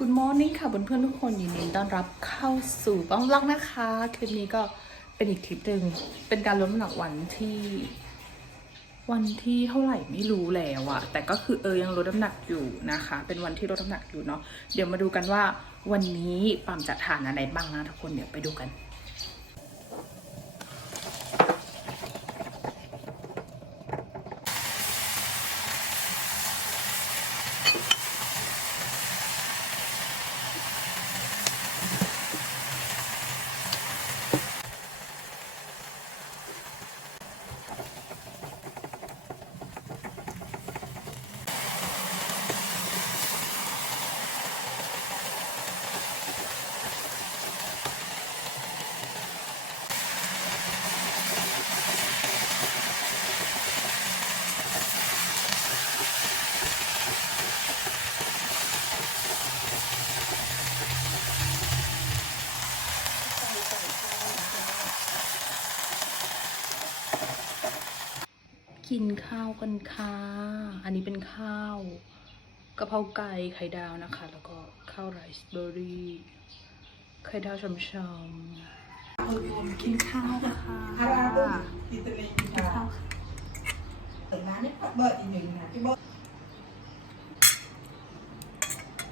คุณม้อนี่ค่ะเพื่อนๆทุกคนยินดีต้อนรับเข้าสู่บ้องล็อกนะคะคลิปนี้ก็เป็นอีกคลิปหนึ่งเป็นการลดน้ำหนักวันที่ วันที่เท่าไหร่ไม่รู้แล้วอะแต่ก็คือเออยังลดน้ำหนักอยู่นะคะ เป็นวันที่ลดน้ำหนักอยู่เนาะเดี๋ยวมาดูกันว่าวันนี้ปั๊มจะทานอะไรบ้างนะทุกคนเดี๋ยวไปดูกัน กินข้าวกันค่ะ อันนี้เป็นข้าวกะเพราไก่ไข่ดาวนะคะ แล้วก็ข้าวไรซ์เบอร์รี่ไข่ดาวช้ำๆกินข้าวค่ะกินข้าวค่ะเปิดร้านนี่เบอร์อีกหนึ่งนะพี่บอร์ด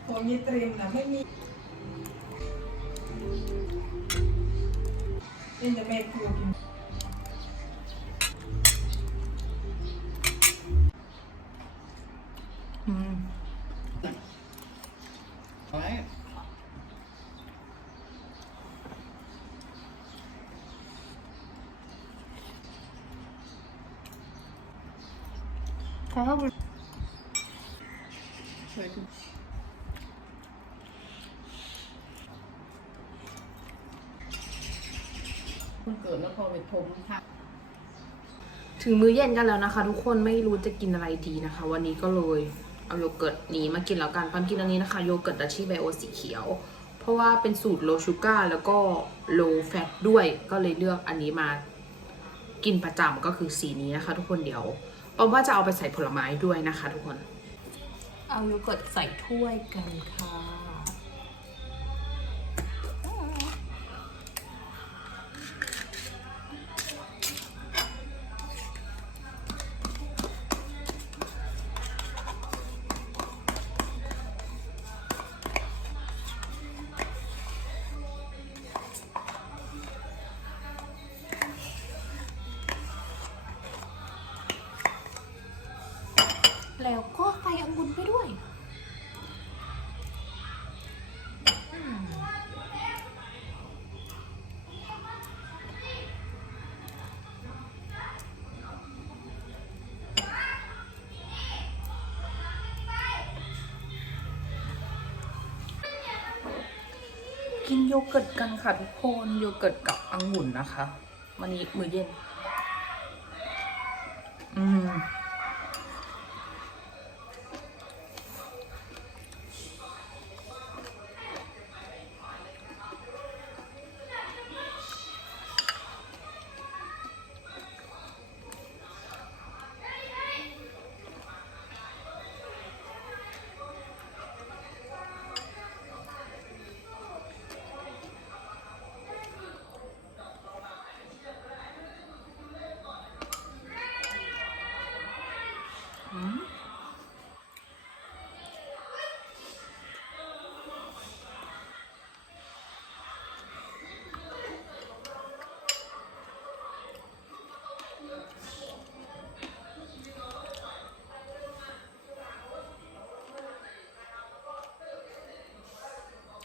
ผมมีเตรียมนะไม่มีนี่จะเป็นครัวกิน อืมขอข้าวบุญมันเกิดแล้วพอไปทมค่ะถึงมื้อเย็นกันแล้วนะคะ ทุกคนไม่รู้จะกินอะไรดีนะคะ วันนี้ก็เลย เอาโยเกิร์ตนี้มากินแล้วกันปันกินอันนี้นะคะโยเกิร์ตดัชชี่ไบโอสีเขียว เพราะว่าเป็นสูตรโลชูการ์แล้วก็โลแฟตด้วยก็เลยเลือกอันนี้มากินประจำก็คือสีนี้นะคะ ทุกคนเดี๋ยวปอมว่าจะเอาไปใส่ผลไม้ด้วยนะคะ ทุกคน เอาโยเกิร์ตใส่ถ้วยกันค่ะ แล้วก็ใส่องุ่นไปด้วยกินโยเกิร์ตกันค่ะทุกคนโยเกิร์ตกับองุ่นนะคะ วันนี้มื้อเย็น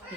คุ